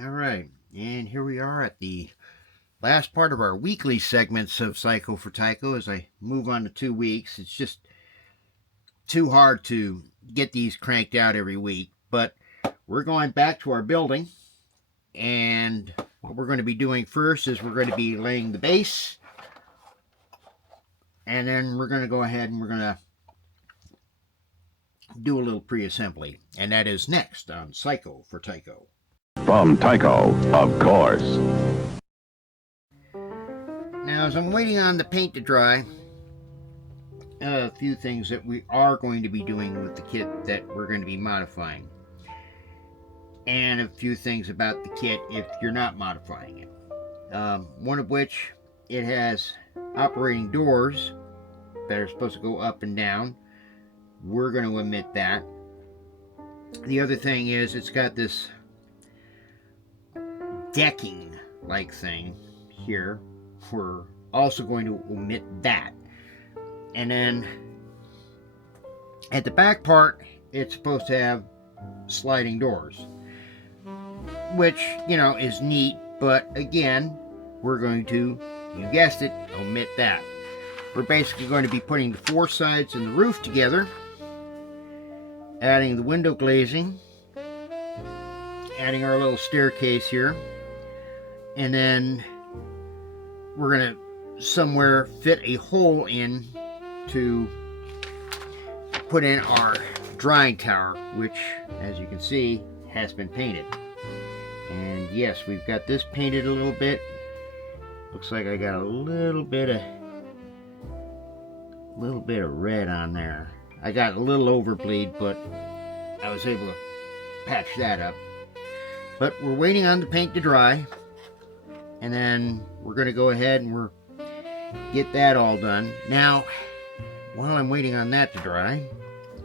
All right, and here we are at the last part of our weekly segments of Psycho for Tyco. As I move on to 2 weeks, it's just too hard to get these cranked out every week. But we're going back to our building, and what we're going to be doing first is we're going to be laying the base, and then we're going to go ahead and we're going to do a little pre-assembly, and that is next on Psycho for Tyco. From Tyco, of course. Now, as I'm waiting on the paint to dry, a few things that we are going to be doing with the kit that we're going to be modifying, and a few things about the kit if you're not modifying it. One of which, it has operating doors that are supposed to go up and down. We're going to omit that. The other thing is it's got this decking like thing here. We're also going to omit that. And then at the back part, it's supposed to have sliding doors, which, is neat, but again, we're going to, you guessed it, omit that. We're basically going to be putting the four sides and the roof together, adding the window glazing, adding our little staircase here, and then we're going to somewhere fit a hole in to put in our drying tower, which, as you can see, has been painted. And yes, we've got this painted a little bit. Looks like I got a little bit of red on there. I got a little overbleed, but I was able to patch that up. But we're waiting on the paint to dry, and then we're going to go ahead and get that all done. Now, while I'm waiting on that to dry,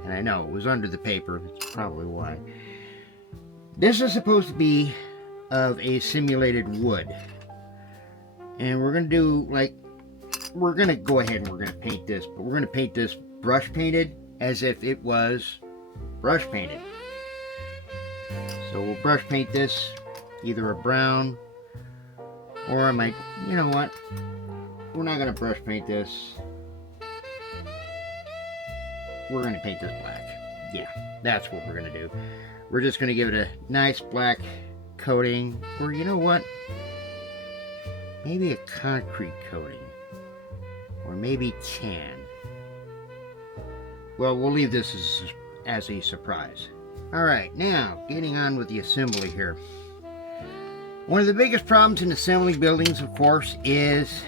and I know it was under the paper, that's probably why. This is supposed to be of a simulated wood. And we're going to do, we're going to go ahead and we're going to paint this, but we're going to paint this brush painted as if it was brush painted. So we'll brush paint this either a brown, or I might, you know what, we're not going to brush paint this. We're going to paint this black. Yeah, that's what we're going to do. We're just going to give it a nice black coating, or you know what, maybe a concrete coating, or maybe tan. Well, we'll leave this as a surprise. Alright, now getting on with the assembly here. One of the biggest problems in assembling buildings, of course, is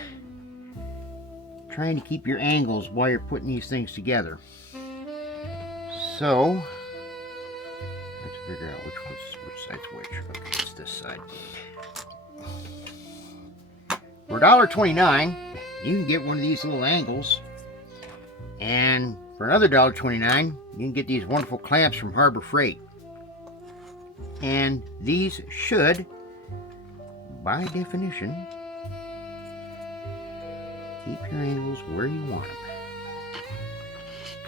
trying to keep your angles while you're putting these things together. So, I have to figure out which side's which. Okay, it's this side. For $1.29, you can get one of these little angles, and for another $1.29, you can get these wonderful clamps from Harbor Freight. And these should, by definition, keep your angles where you want them.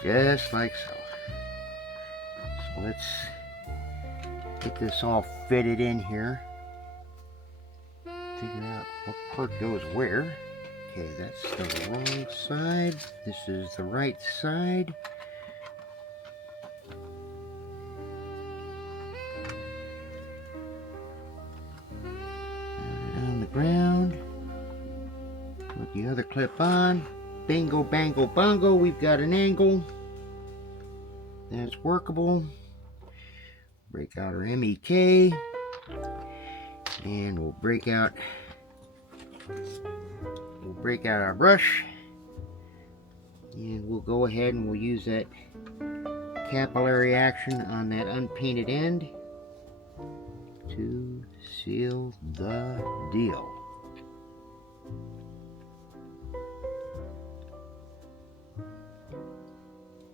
Just like so. So let's get this all fitted in here. Figure out what part goes where. Okay, that's the wrong side. This is the right side. Put it on the ground. Put the other clip on. Bingo, bango, bongo. We've got an angle. That's workable. Break out our MEK. And we'll break out our brush, and we'll go ahead and we'll use that capillary action on that unpainted end to seal the deal.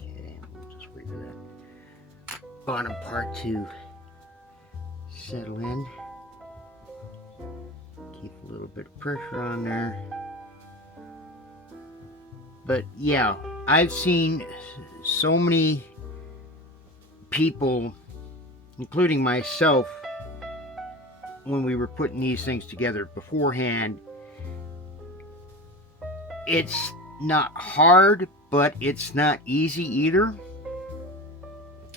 Okay, we'll just wait for that bottom part to settle in. Keep a little bit of pressure on there. But yeah, I've seen so many people, including myself, when we were putting these things together beforehand, it's not hard, but it's not easy either.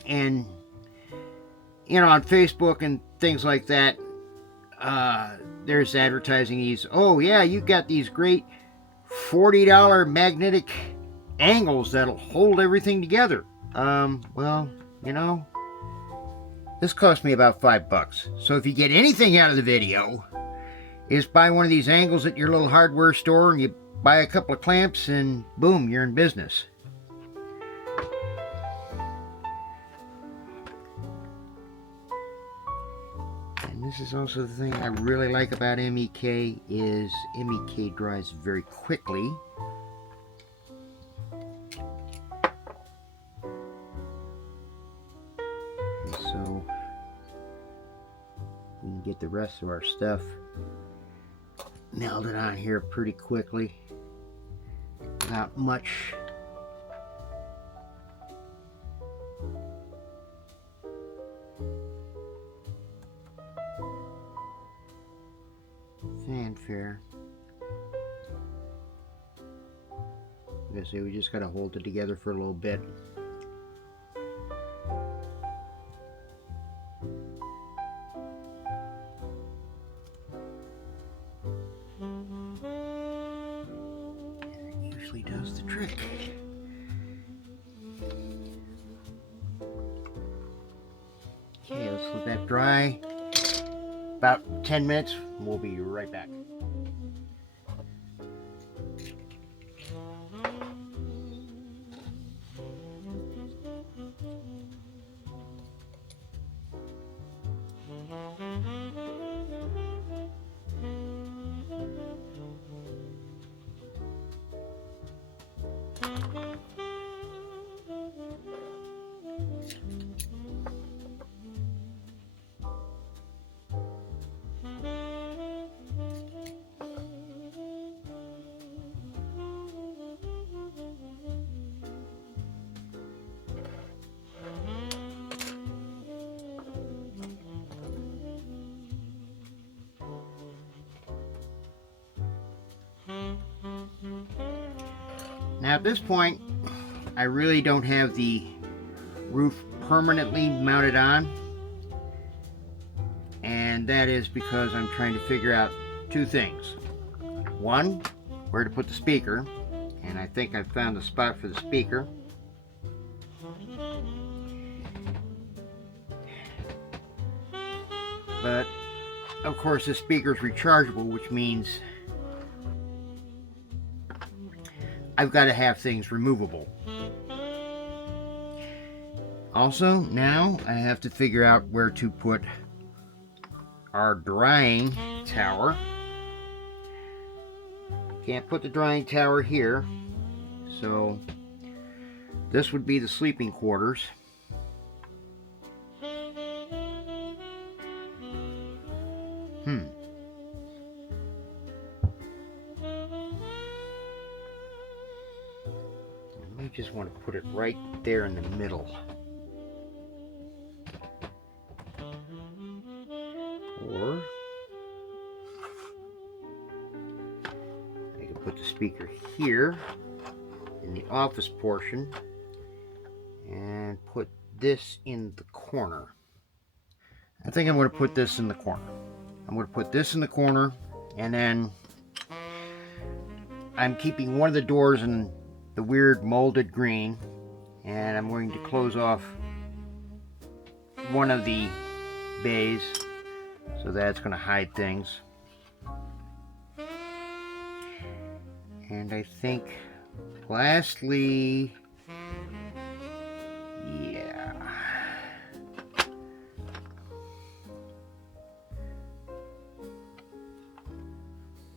And you know, on Facebook and things like that, there's advertising these, oh yeah, you got these great $40 magnetic angles that'll hold everything together. Well, you know, this cost me about $5. So if you get anything out of the video, is buy one of these angles at your little hardware store and you buy a couple of clamps and boom, you're in business. And this is also the thing I really like about MEK is MEK dries very quickly. And so we can get the rest of our stuff nailed it on here pretty quickly. Not much fanfare. Like I say, we just gotta hold it together for a little bit. And it usually does the trick. Okay, let's let that dry. About 10 minutes, we'll be right back. Now at this point, I really don't have the roof permanently mounted on, and that is because I'm trying to figure out two things. One, where to put the speaker, and I think I found the spot for the speaker. But of course this speaker is rechargeable, which means I've got to have things removable. Also, now I have to figure out where to put our drying tower. Can't put the drying tower here, so this would be the sleeping quarters. I just want to put it right there in the middle. Or I can put the speaker here in the office portion and put this in the corner. I think I'm going to put this in the corner. I'm going to put this in the corner, and then I'm keeping one of the doors in the weird molded green, and I'm going to close off one of the bays so that's going to hide things. And I think lastly, yeah,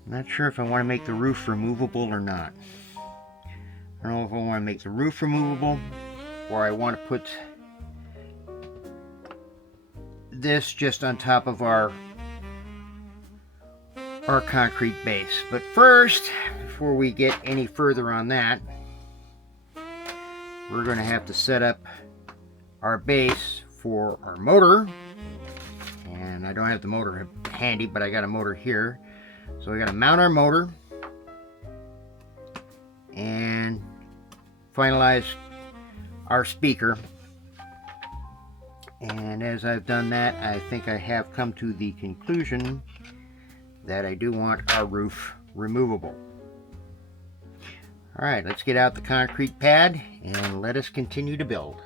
not sure if I want to make the roof removable or not. I don't know if I want to make the roof removable or I want to put this just on top of our concrete base. But first, before we get any further on that, we're going to have to set up our base for our motor. And and I don't have the motor handy, but I got a motor here. So we got to mount our motor and finalize our speaker. And as I've done that, I think I have come to the conclusion that I do want our roof removable. Alright, let's get out the concrete pad and let us continue to build.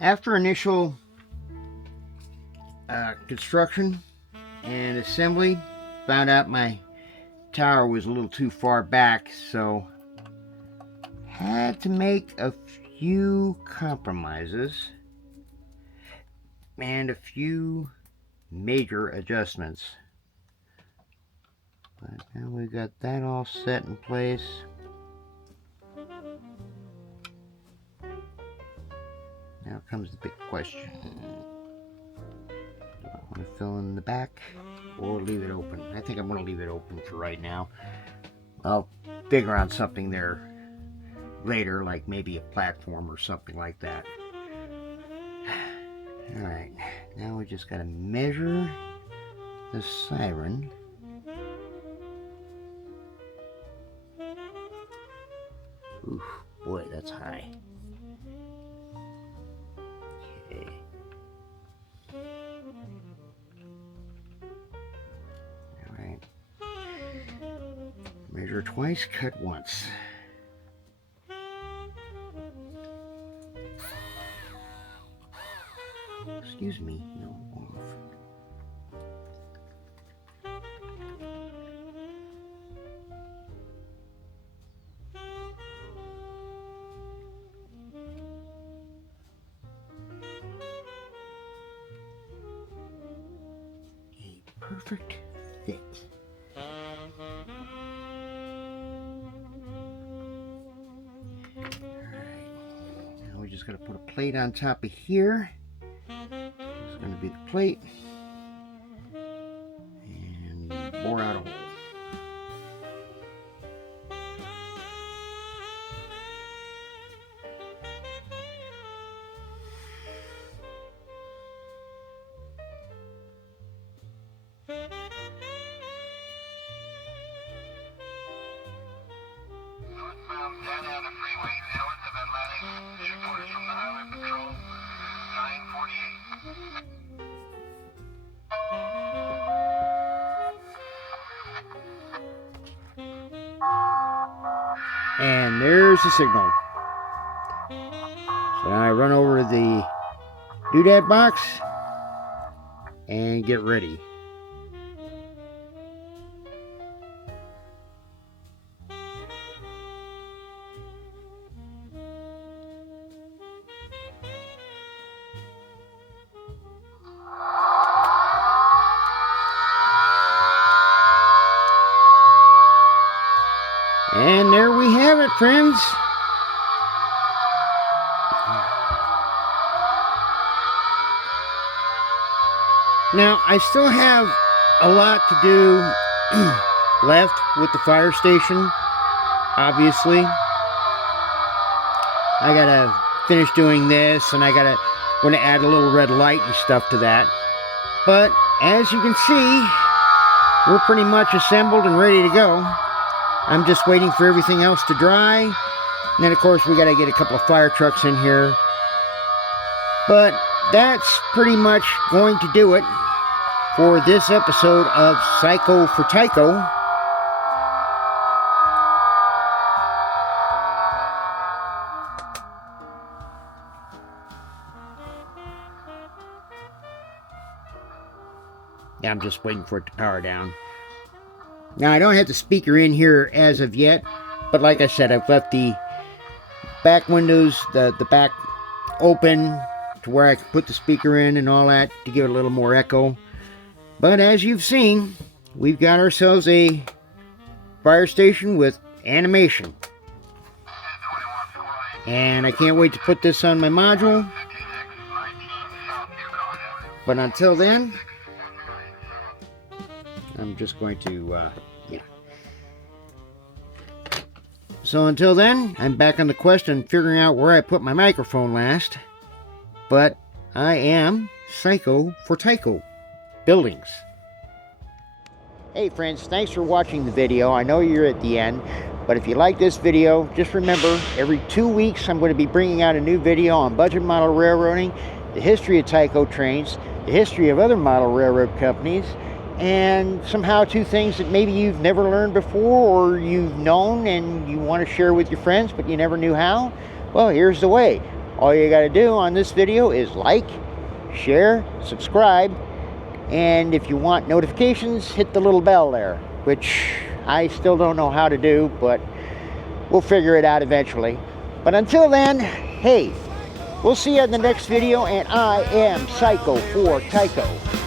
After initial construction and assembly, found out my tower was a little too far back, so had to make a few compromises and a few major adjustments. But now we've got that all set in place. Now comes the big question. Do I want to fill in the back or leave it open? I think I'm going to leave it open for right now. I'll figure out something there later, like maybe a platform or something like that. Alright, now we just got to measure the siren. Oof, boy, that's high. Okay. Alright. Measure twice, cut once. Excuse me, no, off. perfect fit. Now we just got to put a plate on top of here. This is going to be the plate. And bore out a hole. Northbound 10 out of freeway north of Atlantic. Reported from the Highway Patrol, 948. And there's the signal. So now I run over to the doodad box and get ready. And there we have it, friends. Now, I still have a lot to do left with the fire station, obviously. I gotta finish doing this, and I'm gonna add a little red light and stuff to that. But, as you can see, we're pretty much assembled and ready to go. I'm just waiting for everything else to dry. And then, of course, we got to get a couple of fire trucks in here. But that's pretty much going to do it for this episode of Tyco for Tyco. Yeah, I'm just waiting for it to power down. Now, I don't have the speaker in here as of yet, but like I said, I've left the back windows, the back open to where I can put the speaker in and all that to give it a little more echo. But as you've seen, we've got ourselves a fire station with animation. And I can't wait to put this on my module. But until then, I'm just going to, yeah. So until then, I'm back on the quest and figuring out where I put my microphone last. But I am Tyco for Tyco Buildings. Hey friends, thanks for watching the video. I know you're at the end, but if you like this video, just remember, every 2 weeks I'm going to be bringing out a new video on budget model railroading, the history of Tyco trains, the history of other model railroad companies, and some how-to things that maybe you've never learned before or you've known and you want to share with your friends but you never knew how. Well, here's the way. All you got to do on this video is like, share, subscribe, and if you want notifications, hit the little bell there, which I still don't know how to do, but we'll figure it out eventually. But until then, hey, we'll see you in the next video, and I am Tyco for Tyco.